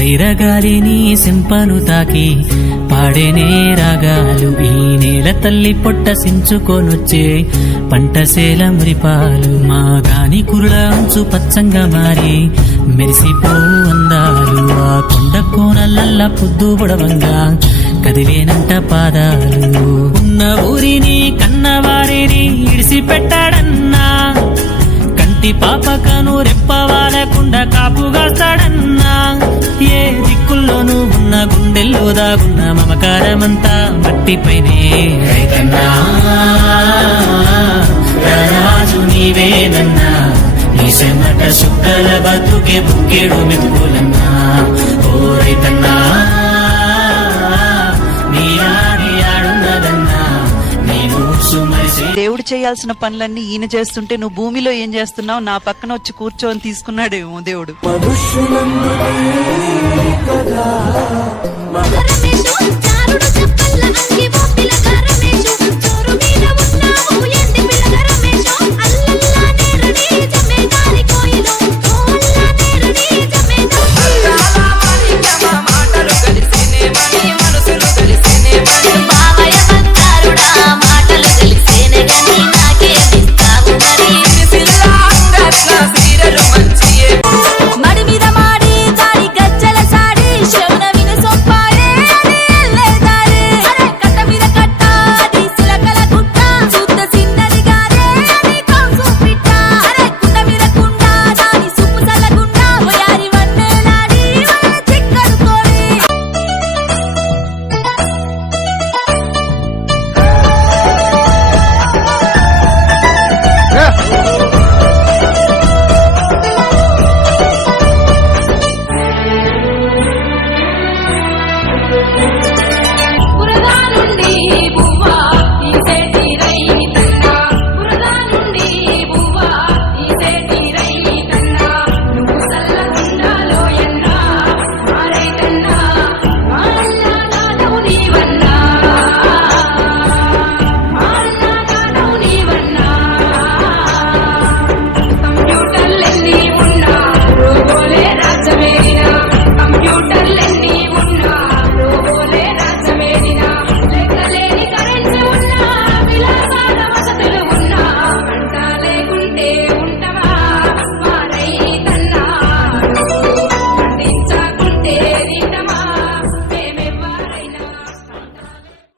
పైరగాలిని సింపను తాకి పాడేనే రాగాలు ఈ నేల తల్లి పొట్ట సించుకొనొచ్చే పంటసేల మురిపాలు మా గాని కురుల అంచు పచ్చంగా మారి మెరిసిపో అందాలు ఆ కొండ కోనలల్లా పొద్దు పొడవంగా కదిలేనంట పాదాలు. కంటి పాపకను రెప్పవాలకుండా కాపుగాస్తాడన్నా ఏ దిక్కుల్లోనూ ఉన్న గుండెల్లో దాగున్న మమకారమంతా మట్టిపైనే. రైతన్నా రాజు నీవేనన్నా. నీ చెమట సుక్కల బతుకే బుక్కేడు మెతుకులన్నా. ఓ రైతన్నా దేవుడు చేయాల్సిన పనులన్నీ ఈయన చేస్తుంటే నువ్వు భూమిలో ఏం చేస్తున్నావు? నా పక్కన వచ్చి కూర్చొని తీసుకున్నాడేమో దేవుడు. కదా. you.